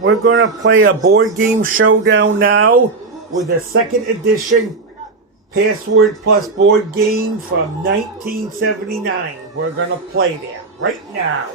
We're going to play a board game showdown now with the second edition Password Plus board game from 1979. We're going to play that right now.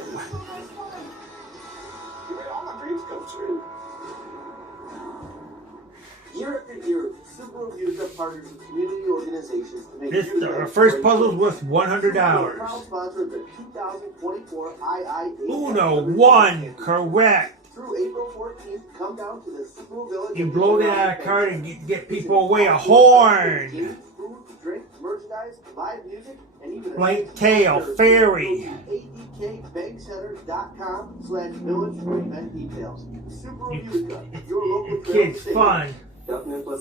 Year after year, Super Reviews partners with community organizations to make Our first puzzle is worth $100. proud sponsor of the 2024 IIA. Uno, one, correct. Through April 14th, come down to the Super Village. You blow that card and get people away. A horn. Food, drink, merchandise, live music, and even Blank tail, fairy. adkbankcenter.com/village for event details. Super Reviews, your local Kids, fun.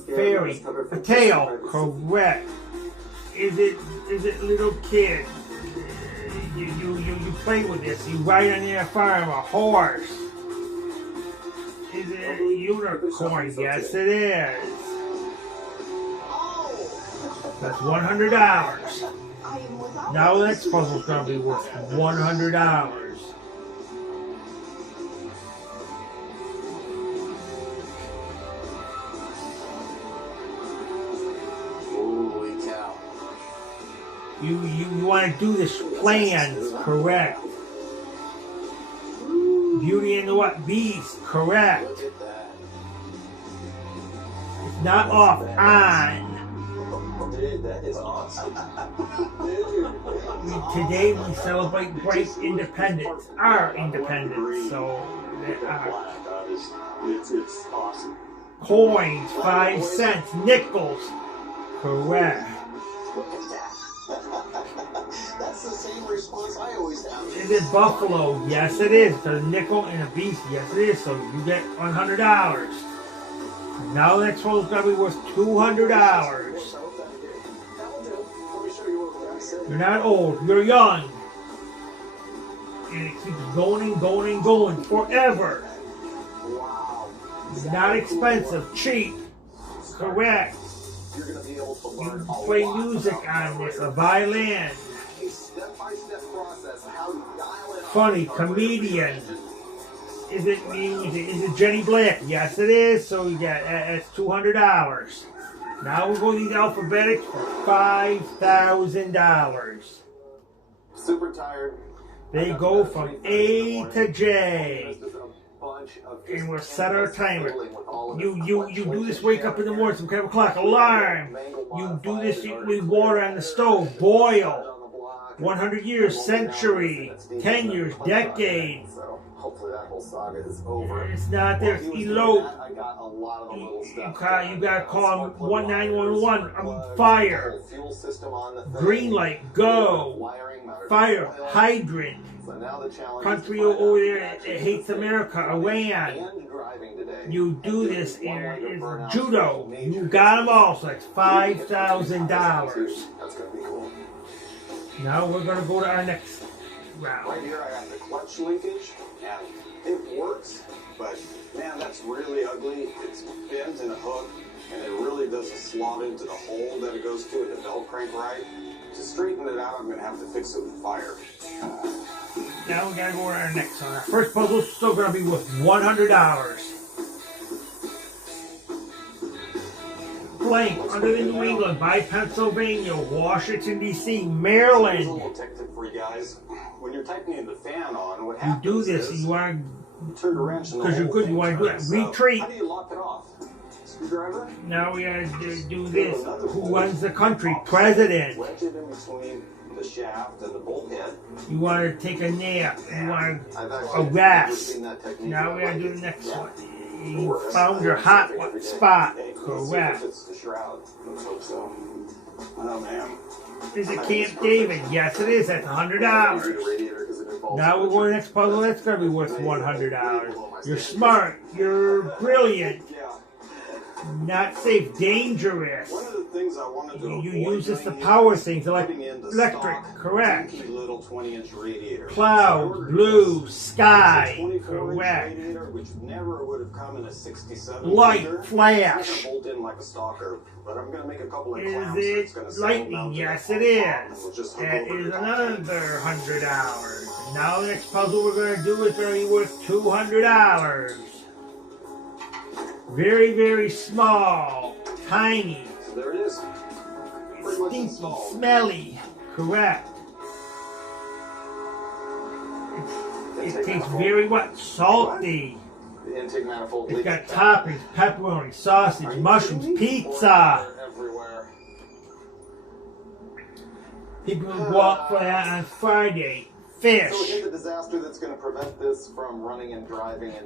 Fairy, a tail, correct. Is it little kid? You play with this. You ride on your farm, a horse. Is it a unicorn? Yes, it is. That's $100. Now the next puzzle's gonna be worth $100. You want to do this plans, correct. Beauty and the what? Beast, correct. It's not off, on. Dude, that is awesome. Today we celebrate great independence, our independence, so It's awesome. coins, 5 cents, nickels, correct. That's the same response I always have. Is it buffalo? Yes, it is. The nickel and a beast. Yes, it is. So you get $100. Now the next one is going to be worth $200. You're not old. You're young. And it keeps going and going and going forever. Wow. It's not expensive. Cheap. Correct. You're going to be able to You learn can play music on this. A violin. a step-by-step process of how to dial in. Funny. Comedian. Is it music? Is it Jenny Black? Yes, it is. So you got that's $200. Now we're going to these alphabetics for $5,000. Super tired. They go from A to J. And we'll set our timer. You do this, wake up in the morning, some kind of clock, alarm. You do this with water on the stove, boil. 100 years, century, 10 years, decade. Hopefully that whole saga is over. It's not there, it's elope. I got a lot of the little stuff. You gotta call 911. I'm fire. Green light, go. Fire, hydrant. Country over there that hates America, Iran. You do this in judo. You got them all, so that's $5,000. That's gonna be cool. Now we're gonna go to our next round. Right here I have the clutch linkage, and it works, but man, that's really ugly. It's bent in a hook, and it really doesn't slot into the hole that it goes to at the belt crank right. To straighten it out, I'm gonna have to fix it with fire. Now we gotta go to our next one. Our first puzzle is still gonna be worth $100. Blank, under the New England, by Pennsylvania, Washington, D.C., Here's a Maryland. little tech tip for you guys. When you're tightening the fan on, what You happens do this, is you want turn the wrench and the because you're whole good, you thing want to do turns. that. So, Retreat. how do you lock it off? Screwdriver? Now we gotta do this. Who runs the country? President. Wedge it in between the shaft and the bolt head. You want to take a nap. You want I've a actually never rest. seen that technique. Now we gotta like do it. the next Yeah. one. You found your hot spot. Correct. It's the shroud. Let's hope so. Oh man. Is it Camp David? Yes, it is. That's $100. Now we're going to the next puzzle. That's going to be worth $100. You're smart. You're brilliant. Yeah. Not safe. Dangerous. One of the things I wanted to You avoid use this to doing power is things like putting in the electric. stock Correct. dinky little 20-inch radiator. Cloud. Blue. Sky. 24-inch Correct. radiator, which never would have come in a 67 Light. liter. Flash. I'm gonna bolt in like a stalker, but I'm gonna make a couple of Is clamps it that's gonna settle lightning? down to Yes, the it top, is. and we'll just hook That over is the top. another $100. Now the next puzzle we're going to do is going to be worth $200. Very, very small. Tiny. So there it is. Pretty much Stinky. installed. Smelly. Correct. It tastes very what? Salty. The intake manifold It's leaks got back. toppings, pepperoni, sausage, Are you mushrooms, kidding me? pizza. They're everywhere. People will go out for that on Friday. Fish. So is the disaster that's going to prevent this from running and driving in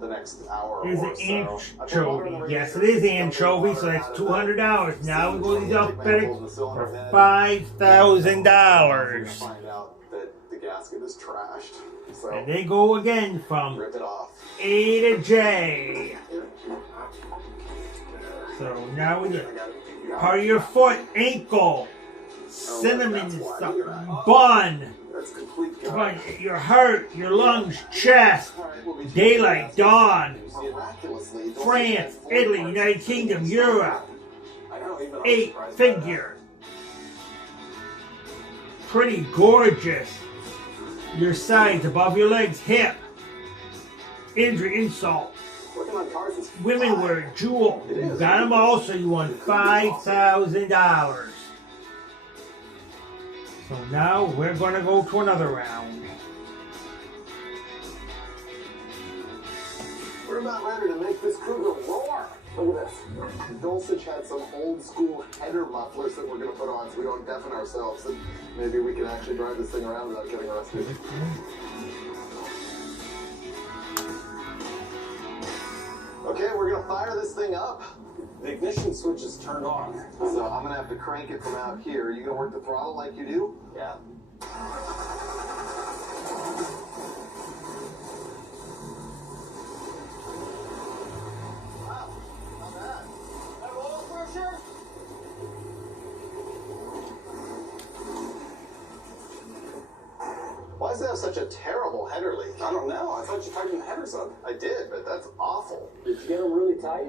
the next hour Is or it so? anchovy? Yes, it is anchovy, so that's $200. Now we go to these alphabetics for $5,000. Find out that the gasket is trashed. So And they go again from rip it off. A to J. So now we get part of your foot, ankle, cinnamon stuff, bun, That's complete bun, your heart, your lungs, chest, daylight, dawn, Miraculously, France, Italy, United Kingdom, Europe, 8-figure. Pretty gorgeous. Your sides, above your legs, hip. Injury, insult. Working on cars is Women wear jewel. You got them all, so you won $5,000. So now we're going to go to another round. We're about ready to make this Cougar roar. Look at this. Dulcich had some old school header mufflers that we're going to put on so we don't deafen ourselves, and maybe we can actually drive this thing around without getting arrested. Okay, we're going to fire this thing up. The ignition switch is turned on. So I'm going to have to crank it from out here. You going to work the throttle like you do? Yeah. Why does it have such a terrible header leak? I don't know. I thought you tightened the headers up. I did, but that's awful. Did you get them really tight?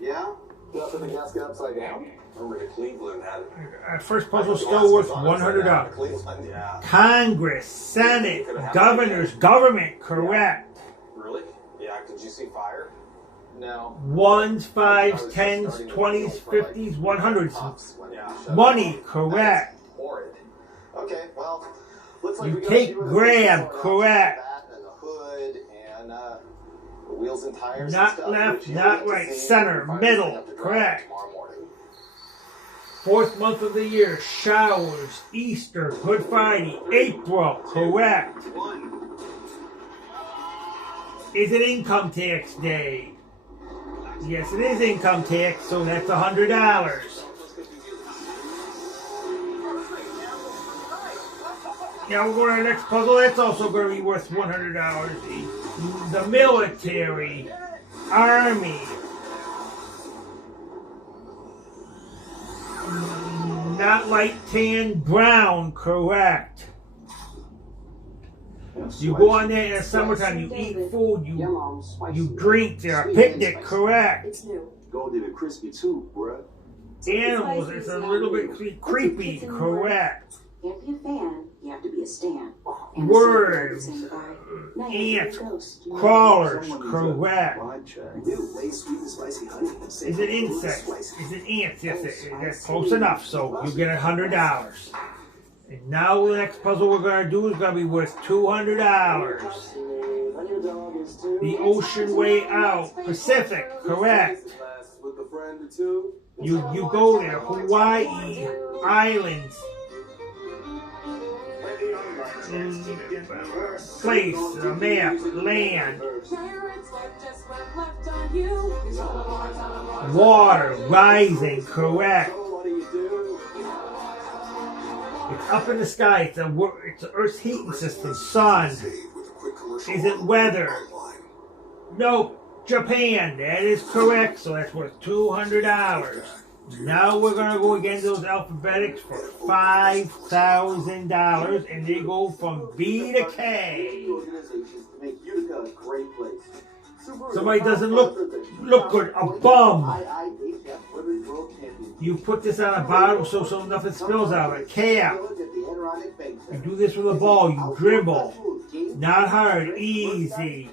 Yeah? Did I put the gasket upside down? Remember Cleveland had it. Our first puzzle still worth $100. Cleveland, yeah. Congress, Senate, governors, government, correct. Really? Yeah, did you see fire? No. Ones, fives, tens, 20s, 50s, 100s. Yeah. Money, correct. Horrid. Okay, well, looks like You we gotta take see where the grab, things are. correct. That and the hood and the wheels and tires. Not and stuff, left, which you not get to right, see center, if I middle, have to drive correct. tomorrow morning. Fourth month of the year, showers, Easter, Good Friday, April, correct. Is it income tax day? Yes, it is income tax, so that's $100. Now we're going to the next puzzle. That's also going to be worth $100. The military, army, not light tan, brown, correct. You go on there in the summertime, you eat food, you drink there, a picnic, correct. It's new. Golden and crispy too, bruh. Animals, it's a little bit creepy, correct. You have to be a fan, you have to be a stan. And Words, ants, ants, crawlers, correct. New, way sweet and spicy honey. Is it insects? Is it ants? Yes, that's close enough, so you get $100. And now the next puzzle we're going to do is going to be worth $200. The Ocean Way Out, Pacific, correct. With a friend or two. You go there, Hawaii, islands, place, a map, land, water, rising, correct. It's up in the sky, it's the Earth's heating system, sun. Is it weather? Nope, Japan, that is correct, so that's worth $200. Now we're going to go again to those alphabetics for $5,000, and they go from B to K. Somebody doesn't look good, a bum. You put this on a bottle so nothing spills out of it. Cap. You do this with a ball, you dribble. Not hard, easy.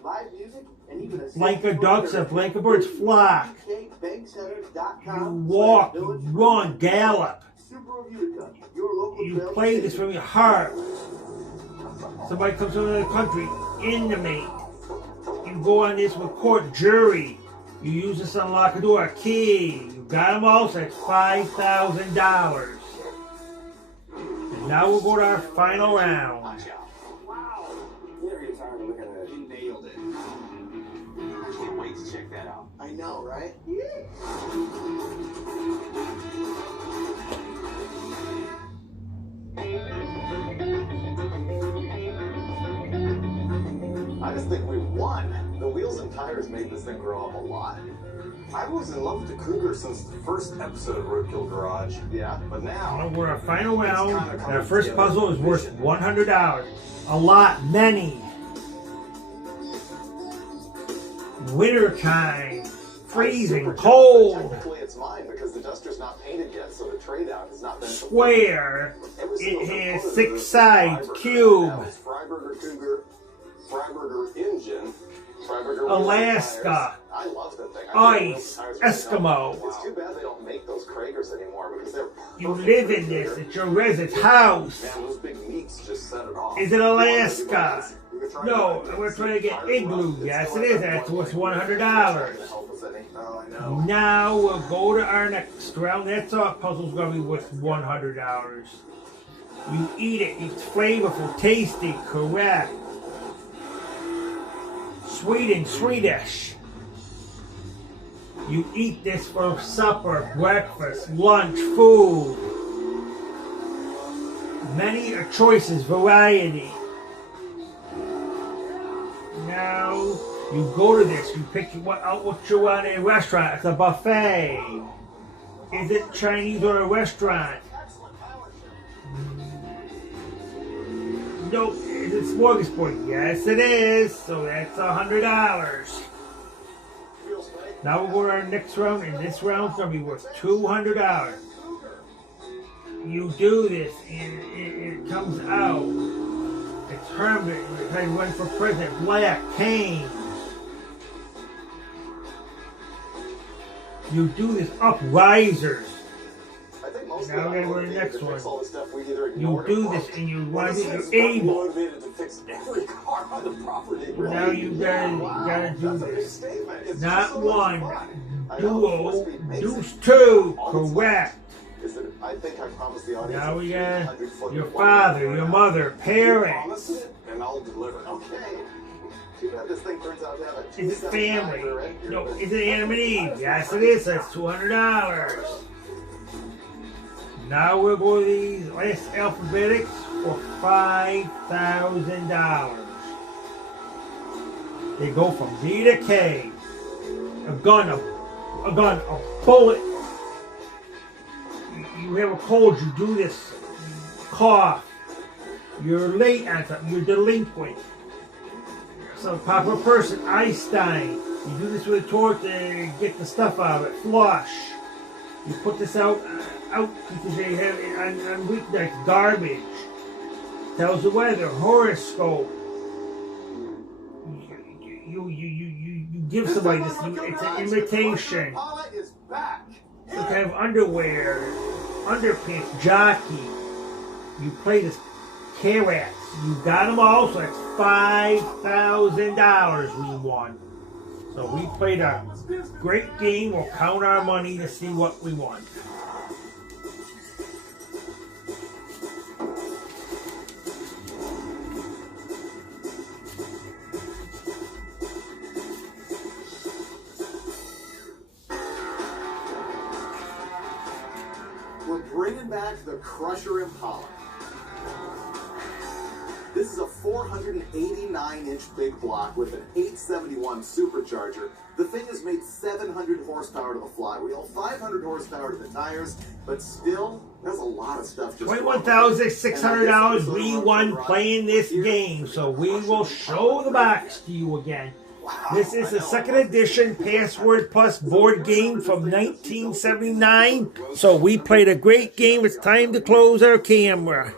and even a like a duck's up, like a bird's flock. You BankCenter.com walk, you run, gallop. Subaru Utica, your local You trail play this station. from your heart. Somebody comes from another country, intimate. You go on this with court, jury. You use this to unlock a door, a key. You got them all, so that's $5,000. And now we'll go to our final round. Wow. You never get tired of looking at it. You nailed it. I can't wait to check that out. I know, right? I just think we won. The wheels and tires made this thing grow up a lot. I was in love with the Cougar since the first episode of Roadkill Garage. Yeah, but now Now we're our final round. And our first puzzle is worth $100. A lot, many. Winter time. Freezing, cold. Technically, it's mine because the Duster's not painted yet, so the trade out has not been Square. Every single It has component 6 of this sides. Freiburger. Cube. Now it's Freiburger Cougar, Freiburger engine, Freiburger Alaska. tires. I love that thing. Ice. Eskimo. It's too bad they don't make those Kragers anymore because they're You perfect live for in this. Cougar. It's your residence house. Man, those big meats just set it off. Is it Alaska? You can try No, it. we're trying to get It's igloo. still Yes, at it is. that That's point, worth like, $100. it's not gonna help us any. Oh, I know. Now we'll go to our next round. That's our puzzle's gonna be worth $100. You eat it. It's flavorful, tasty, correct. Sweet and Swedish. You eat this for supper, breakfast, lunch, food. Many choices, variety. Now you go to this. You pick out what you want in a restaurant. It's a buffet. Is it Chinese or a restaurant? Nope. Is it smorgasbord? Yes, it is. So that's $100. Now we'll go to our next round, and this round's gonna be worth $200. You do this, and it comes out. It's Hermit. They run for president. Black Kane. You do this uprisers. I think most Now of we're it, gonna go to the next to fix one. all the stuff we either You ignored or do this, broke. and you Well, run this it. thing's You're got me able. motivated to fix every car on the property. Now you gotta do That's a big this. statement. It's just Not so much one. fun. I know, Duo. it must be amazing. Deuce 2. All that's Correct. left is that I think I promised the audience. Now we got 300-foot your wide father, area. your mother, You parents. promise it, and I'll deliver. Okay. Too bad this thing turns out to have a Is it 279 family? rear end here, No, but- is it Adam and Eve? Yes, it is. That's $200. Now we'll go to these last alphabetics for $5,000. They go from B to K. A gun, a bullet. You have a cold, you do this. Cough. You're late on something. You're delinquent. Some proper person, Einstein. You do this with a torch to get the stuff out of it. Flush. You put this out because they have it on weeknights. Garbage. Tells the weather. Horoscope. You give somebody this. It's an invitation. Paula is back. Some kind of underwear, underpants, jockey. You play this carrots. You got them all, so that's $5,000 we won. So we played a great game. We'll count our money to see what we won. We're bringing back the Crusher Impala. This is a 489-inch big block with an 871 supercharger. The thing has made 700 horsepower to the flywheel, 500 horsepower to the tires, but still, there's a lot of stuff just $21,600 we won playing this game. So we will show the box to you again. This is the second edition Password Plus board game from 1979. So we played a great game. It's time to close our camera.